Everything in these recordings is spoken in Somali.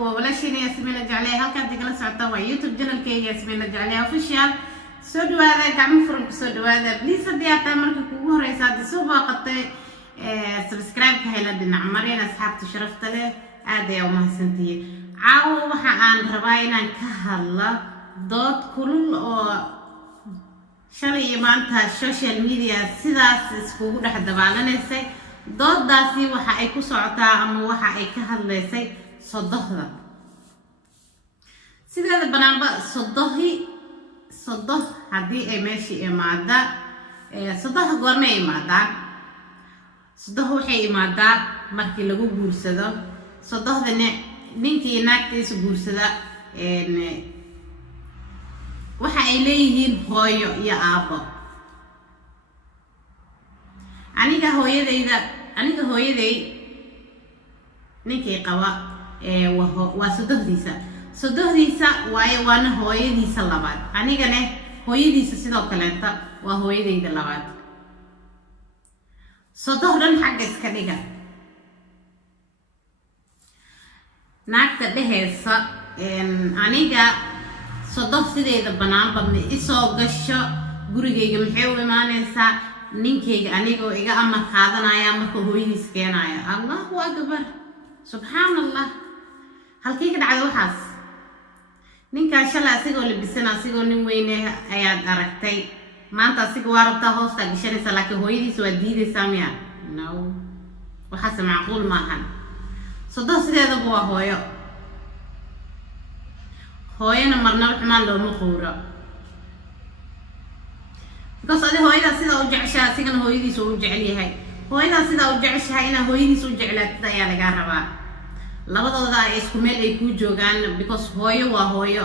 ولا شيء ياسمين الجعلية هل كانت جلسة عطوا يوتيوب channel كي ياسمين الجعلية official سود هذا قام فرق سود هذا بليز هدي أتمنى كوكو رئيسات سوبا قط سبسكرايب كهلا دنا عمرين أصحاب تشرفت له هذا يوم سنتي عاو وحان رباينا كهلا دوت كل شري مانتها السوشيال ميديا سيداس اسكو دخ دبالنيسay dooddaasi waxa ay ku socotaa ama waxa ay ka hadlaysay sodohda sideeda banaanba sodoh hadii ay meeshii imaada sodoh goorma imaada sodoh waxay imaada markii lagu guursado sodohdana ninkii naagtiisa guursada waxa ay leeyihiin hooyo iyo aabo aniga hooyaday ninkii qaba waa sodohdiisa waaye waana hooyadiisa labaad anigana hooyadiisa sidoo kaleenta waa hooyadayda labaad sodohdan xagga iska dhiga naagta dhehaysa aniga sodoh sideeda banaanba ma isoo gasho gurigayga maxay u imaanaysaa ninkeyga anigoo iga amar qaadanaya marka hooyadiis keenaya allahu akbar subhanallah halkii ka dhacday waxaas ninka shalay asigoo labisan asigoo nin weyn ayaad aragtay maanta asigoo warabta hoosta gashanaysa laakiin hooyadiis waa diidaysaa miya no waxaas macquul maahan sodoh sideeda waa hooyana marnaba xumaan looma quuro because adi hooyada sida u jeceshahay asigana hooyadiisa uu jecel yahay hooyada sida u jeceshahay ina hooyadiisa u jeclaatid ayaa laga rabaa labadooda ay isku meel ay ku joogaan because hooyo waa hooyo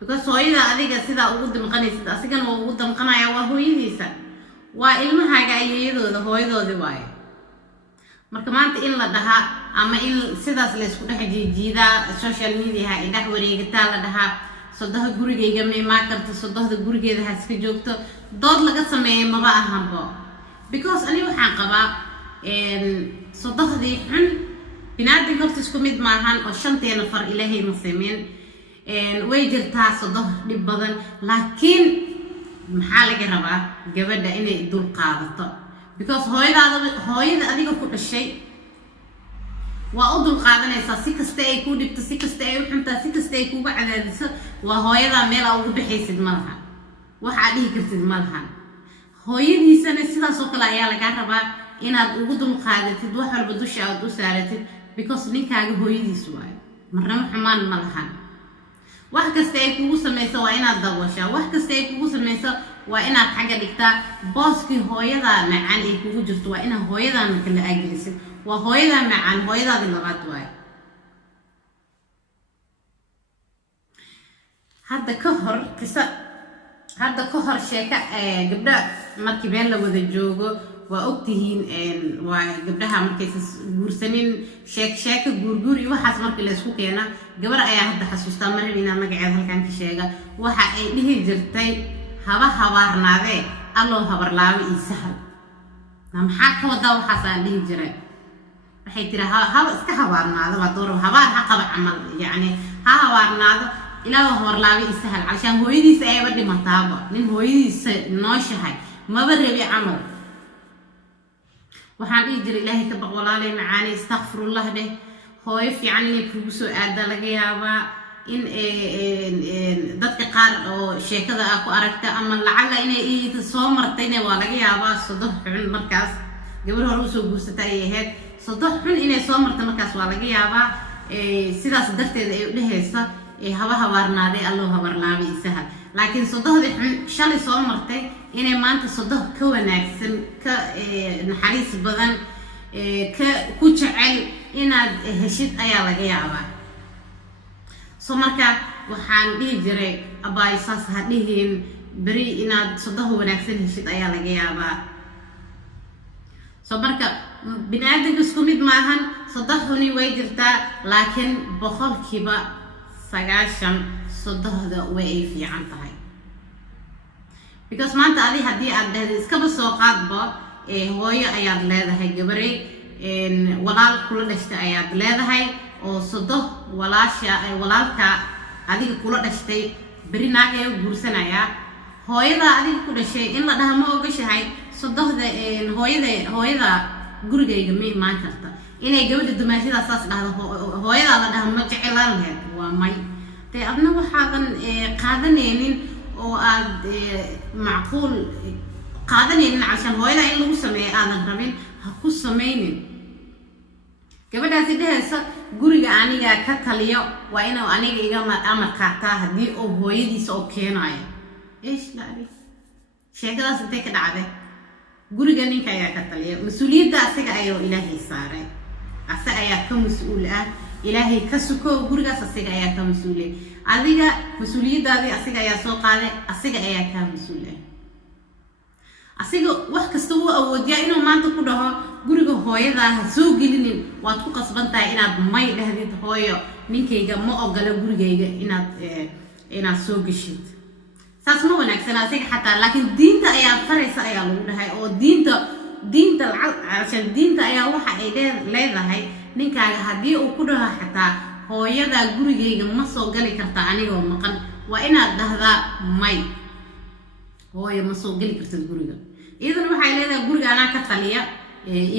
because hooyada adiga sida ugu damqanaysid asigana uu ugu damqanaya waa hooyadiisa waa ilmahaaga ayayadooda hooyadoodi waaye marka maanta in la dhaha ama in sidaas la isku dhex jiijiidaa social media ay dhex wareegataa la dhaha sodoh gurigeyga ma imaan karto sodohda gurigeeda ha iska joogto dood laga sameeyay maba ahanbo because ani waxaan qabaa sodohdii xun binaadinka horta isku mid maahan oo shanteena far ilaahay ma sameyn way jirtaa sodoh dhib badan laakiin maxaa laga rabaa gabadha inay dul qaadato because hooyada adiga ku dhashay waa u dul qaadanaysaa si kasta ay ku dhibto si kasta ay u xuntaa si kasta ay kuga cadaadiso waa hooyada meel aad ugu bixaysid malaha waxa dhihi kartid malaha hooyadiisana sidaas oo kale ayaa laga rabaa inaad ugu dul qaadatid wax walba dusha aad u saaratid because ninkaaga hooyadiis waayo marnaba xumaan malaha wax kasta ay kugu samayso waa inaad dabooshaa wax kasta ay kugu samayso waa inaad xagga dhigtaa booskii hooyada macaan ay kugu jirto waa inaad hooyadaana kala aagelisid waa hooyada macaan hooyadaadi labaad waaye hadda ka hor sheeka gabdha markii been la wada joogo waa ogtihiin waa gabdhaha markaysa guursanin sheeka guurguur iyo waxaas markii la isku keena gabar ayaa hadda xasuustaa marina magaceeda halkan ka sheega waxa ay dhihi jirtay habaarnaadee alloo habarlaabe ii sahal maxaa ka wadaa waxaas aan dhihi jiray waxay tiri iska habaarnaado waa door habaar ha qaba camal yani ha habaarnaado ilaahu habarlaabe ii sahal عشان hooyadiisa ayba dhimataaba nin hooyadiisa nooshahay maba rabi camal waxaan dhihi jiray ilaahay ka baq walaalay macaani astaghfirullah dheh hooyo fiican inay kugu soo aada laga yaabaa in dadka qaar oo sheekada ku aragta ama lacala inay soo martayna waa laga yaabaa sodoh xun markaas gabar hore u soo guursatay ay ahayd sodoh xun inay soo martay markaas waa laga yaabaa sidaas darteed ay u dhehaysa habaarnaadee alloo habarlaabe isahal laakiin sodohdii xun shalay soo martay inay maanta sodoh ka wanaagsan ka naxariis badan ka ku jecel inaad heshid ayaa laga yaabaa soo marka waxaan dhihi jiray abaayisaas ha dhihiin beri inaad sodoh wanaagsan heshid ayaa laga yaabaa soo marka binaadinka isku mid maahan sodohuni way jirtaa laakiin boqolkiiba 90 sodohda way ay fiican tahay because maanta adi hadii aad dhahdo iskaba soo qaadbo hooyo ayaad leedahay gabaray walaal kula dhashtay ayaad leedahay oo sodo walaalka adiga kula dhashtay bari naagay guursanaya hooyada adiga ku dhashay in la dhaha ma ogashahay sodohda hooyada gurigayga ma imaan karta inay gabadha dumaashada saas dhahdo hooyada la dhaha ma jecelaan lahayd waa may tay adna waxaadan qaadanaynin oo aad macquul qaadanaynin cashan hooyada in lagu sameeyo aadan rabin ha ku samaynin gabadhaasi dhahaysa guriga aniga ka taliyo waa inuu aniga iga amar qaataa haddii oo hooyadiisa oo keenayo ايش لا عليك sheekadaas intee ka dhacday guriga ninka ayaa ka taliya mas'uuliyadda asaga ayuu ilaahay saaray asaga ayaa ka mas'uul ah ilaahay ka suko gurigaas asaga ayaa ka mas'uul adiga mas'uuliyadaadii asaga ayaa soo qaaday asaga ayaa ka mas'uul asaga wax kasta uu awoodiyaa inuu maanta ku dhaho guriga hooyada ha soo gelinin waad ku qasbantahay inaad may dhahdid hooyo ninkayga ma ogola gurigayga inaad soo geshid saas ma wanaagsan asiga xataa laakiin diinta ayaa faraysa ayaa lagu dhahay oo diinta lacag diinta ayaa waxa ay leedahay ninkaaga haddii uu ku dhaho xataa hooyada gurigayga ma soo gali karta anigoo maqan waa inaad dhahdaa may hooyo ma soo gali kartid guriga idan waxay leedahay guriga anaa ka taliya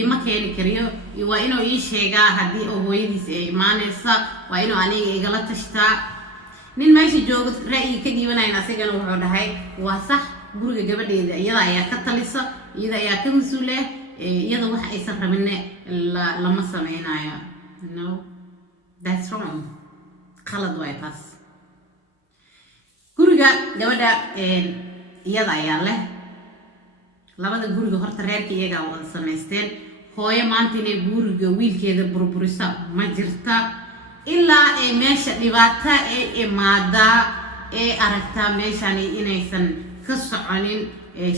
ima keeni kariyo waa inuu ii sheegaa haddii oo hooyadiisa ay imaanaysa waa inuu aniga igala tashtaa nin meesha jooga ra'yi ka dhiibanayna asigana wuxuu dhahay waa sax guriga gabadheeda iyada ayaa ka talisa iyada ayaa ka mas'uul ah iyada wax aysan rabin lama sameeynayo no that's wrong qalad way taas guriga gabadha iyada ayaa leh labada guriga horta reerka iyaga wada samaysteen hooyo maanta inay guriga wiilkeeda burburisa ma jirta ilaa ay meesha dhibaato ay imaada ay aragtaa meeshan inaysan ka soconin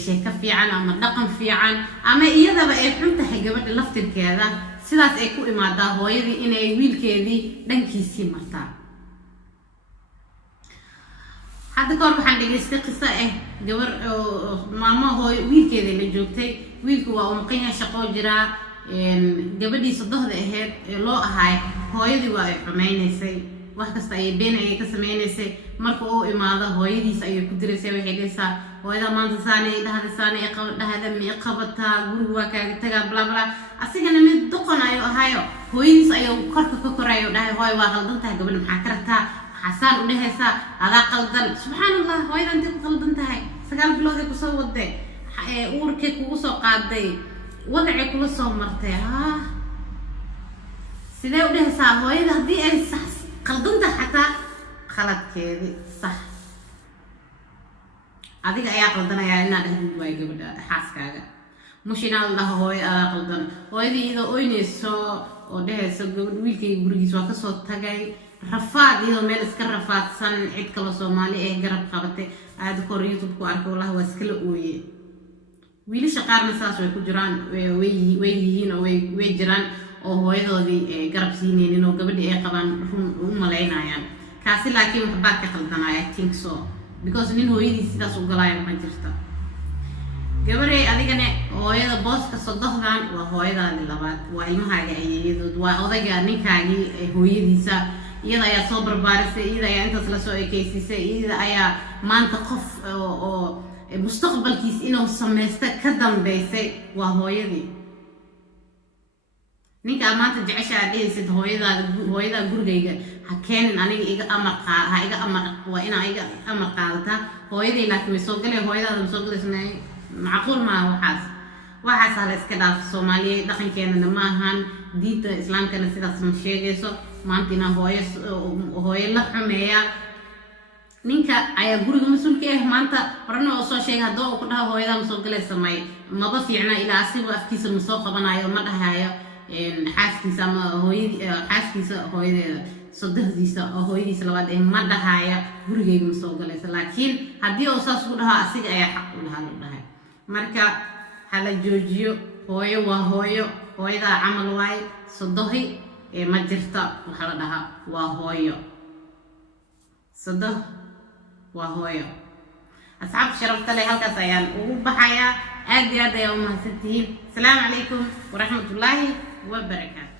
sheeko fiican ama dhaqan fiican ama iyadaba ay xun tahay gabadha laftirkeeda sidaas ay ku imaadaa hooyadii inay wiilkeedii dhankiisii martaa hadda kahor waxaan dhegaystay qiso gabar maamo hooyo wiilkeeda la joogtay wiilku waa uu maqan yahay shaqo jiraa gabadhii sodohda ahayd loo ahaay hooyadii waa ay xumaynaysay wax kasta ay been ay ka sameynaysay marka uu imaado hooyadiis ay ku diraysay waxay dhaysaa hooyada maanta saanay dhahada mi qabata guriga waa kaaga tagaa bla bla asigana mid doqon ayo ahayo hooyadiis ayuu korka ka korayo dhahay hooy waa qaldan tahay gabadha maxaa ka rabtaa xasaan u dhahaysaa adaa qaldan subxaanallah hooyada intay ku qaldan tahay 9 bilood ay kusoo waday uurkay kugu soo qaaday wadacay kula soo martay sidee u dhahaysaa hooyada haddii ay sax qaldanta xataa qaladkeedii sax adiga ayaa qaldanaya inaad dhahdid waay gabadha xaaskaaga mushinaal dhaho hooyo adaa qaldan hooyadii iyadoo oynayso oo dhahayso gabadh wiilkayga gurigiis waa kasoo tagay rafaad iyadoo meel iska rafaadsan cid kale Soomaali garab qabatay aad kor YouTube ku arkay wallahi waa iskala ooye wiilasha qaarna saas way ku jiraan way yihiin oo way jiraan oo hooyadoodii garab siinaynin oo gabadhii ay qabaan u maleynayaan kaasi laakiin waxba ka qaldanaya I think so because nin hooyadii sidaas u galaya ma jirto gabaray adigana hooyada booska sodohdan waa hooyadaadi labaad waa ilmahaaga ayeeyadood waa odayga ninkaagii hooyadiisa iyada ayaa soo barbaarisay iyada ayaa intaas la soo ekeysisay iyada ayaa maanta qof oo mustaqbalkiis inuu sameeysto ka dambeysay waa hooyadii ninka maanta jecesha dhaysid hooyada gurigayga ha keenin aniga iga amar waa ina iga amar qaadata hooyadii laakiin way soo galay hooyadaada soo galaysnay macquul ma waxaas la iska dhaaf Soomaaliyeed dhaqankeena ma ahan diinta islaamkana sidaas ma sheegayso maanta ina hooyo la xumeeya ninka ayaa guriga mas'uulka maanta horena oo soo sheegay hadoo uu ku dhaho hooyada soo galaysa may maba fiicna ilaa asigu afkiisa ma soo qabanayo ma dhahayo xaaskiisa ama xaaskiisa hooyadeeda sodohdiisa oo hooyadiisa labaad ma dhahayo gurigeyga ma soo galaysa laakiin haddii uu saas ku dhaho asiga ayaa xaq u dhahay marka hala joojiyo hooyo waa hooyo hooyada camal waay sodohi ma jirta waxa la dhahaa waa hooyo sodoh waa hooyo asxaab sharafta leh halkaas ayaan ugu baxayaa aad iyo aad ayaa u mahadsantihiin asalaamu calaykum waraxmatullaahi wabarakaatu